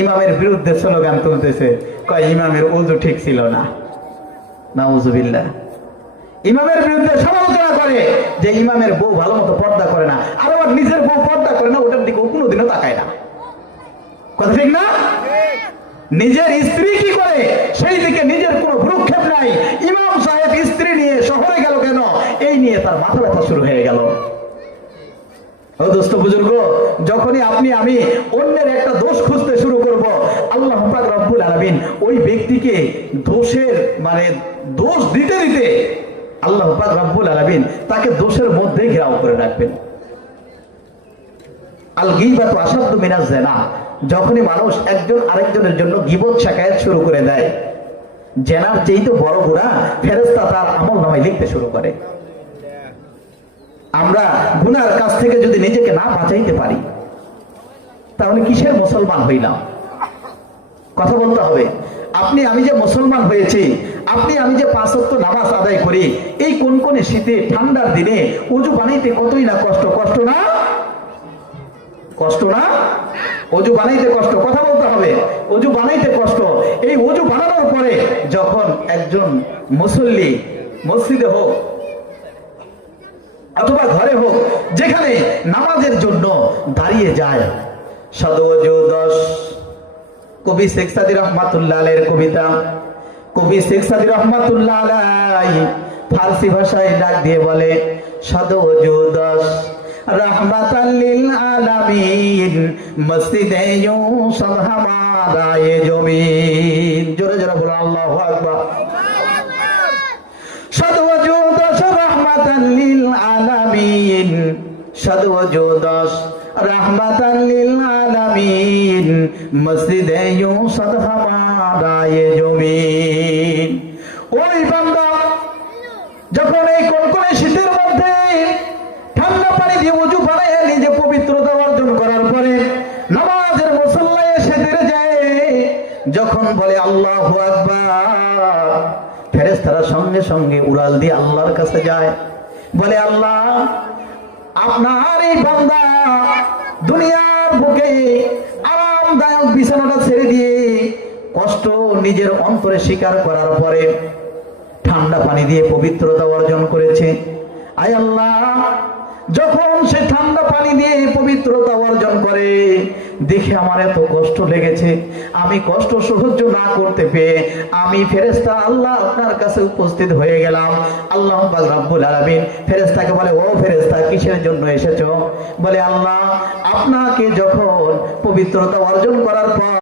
ইমামের বিরুদ্ধে স্লোগান তুলতেছে, কয় ইমামের ওযু ঠিক ছিল না। নাউজুবিল্লাহ। ইমামের বিরুদ্ধে সমালোচনা করে যে ইমামের বউ ভালো মতো পর্দা করে না, আর আবার নিজের বউ পর্দা করে না, ওটার দিকে কোনোদিনও তাকায় না। কথা ঠিক না? নিজের স্ত্রী কি করে সেই দিকে নিজের কোনো ভ্রুক্ষেপ নাই। ইমাম সাহেব স্ত্রী নিয়ে শহরে গেল কেন, এই নিয়ে তার মাথা ব্যথা শুরু হয়ে গেল। ও দোস্ত বুজুর্গ, যখনই আপনি আমি অন্যের একটা দোষ খুঁজতে শুরু করব, আল্লাহ পাক রব্বুল আলামিন ওই ব্যক্তিকে দোষের দোষ দিতে দিতে আল্লাহ পাক রব্বুল আলামিন তাকে দোষের মধ্যে ঘেরাও করে রাখবেন। আল গীবাতু আশাদ্দু মিনাজ জিনা। যখনই মানুষ একজন আরেকজনের জন্য গীবত শিকায়ত শুরু করে দেয়, জেনার চেয়ে বড় গুনাহ ফেরেশতা তার আমলনামায় লিখতে শুরু করে। আমরা গুনার কাছ থেকে যদি নিজেকে না বাঁচাইতে পারি, তাহলে কিসের মুসলমান হইলাম? কথা বলতে হবে। আপনি আমি যে মুসলমান হয়েছি, আপনি আমি যে 5 ওয়াক্ত নামাজ আদায় করি, এই কোন কোন শীতে ঠান্ডার দিনে ওযু বানাইতে কতই না কষ্ট। কষ্ট না? কষ্ট না? ওযু বানাইতে কষ্ট। কথা বলতে হবে। ওযু বানাইতে কষ্ট। এই ওযু বানানোর পরে যখন একজন মুসল্লি মসজিদে হোক অথবা ঘরে হোক, যেখানে নামাজের জন্য দাঁড়িয়ে যায়, সদওযু 10। কবি শেখ সাদী রহমাতুল্লাহ আলাইহির কবিতা। কবি শেখ সাদী রহমাতুল্লাহ আলাইহি ফারসি ভাষায় ডাক দিয়ে বলে, সদওযু 10 রহমাতাল লিল আলামিন মসজিদে ইউসুফ হামারা এ জমিন। জোরে জোরে বলুন আল্লাহু আকবার। সদওযু 10 রহমাতাল লিল আলামিন, সদওযু 10 রহমাতাল লিল আলামিন মসজিদে ইউসুফ হামারা এ জমিন। ওই বান্দা যখন এই কনকনে শীতের মধ্যে ঠান্ডা পানি দিয়ে ওযু বানায় নিজে পবিত্রতা অর্জন করার পরে নামাজের মুসল্লায় এসে দাঁড়িয়ে যায়, যখন বলে আল্লাহু আকবার, ফেরেশতারা সঙ্গে সঙ্গে উড়াল দিয়ে আল্লাহর কাছে যায়, বলে আল্লাহ, আপনার এই বান্দা দুনিয়ার বুকে আরামদায়ক বিছানাটা ছেড়ে দিয়ে কষ্ট নিজের অন্তরে স্বীকার করার পরে ঠান্ডা পানি দিয়ে পবিত্রতা অর্জন করেছে। আয় আল্লাহ, যখন সে ঠান্ডা পানি দিয়ে পবিত্রতা অর্জন করে দেখে আমার এত কষ্ট লেগেছে, আমি কষ্ট সহ্য না করতে পেয়ে আমি ফেরেশতা আল্লাহ আপনার কাছে উপস্থিত হয়ে গেলাম। আল্লাহ পাক রব্বুল আলামিন ফেরেশতাকে বলে, ও ফেরেশতা, কিসের জন্য এসেছো? বলে, আল্লাহ, আপনাকে যখন পবিত্রতা অর্জন করার পর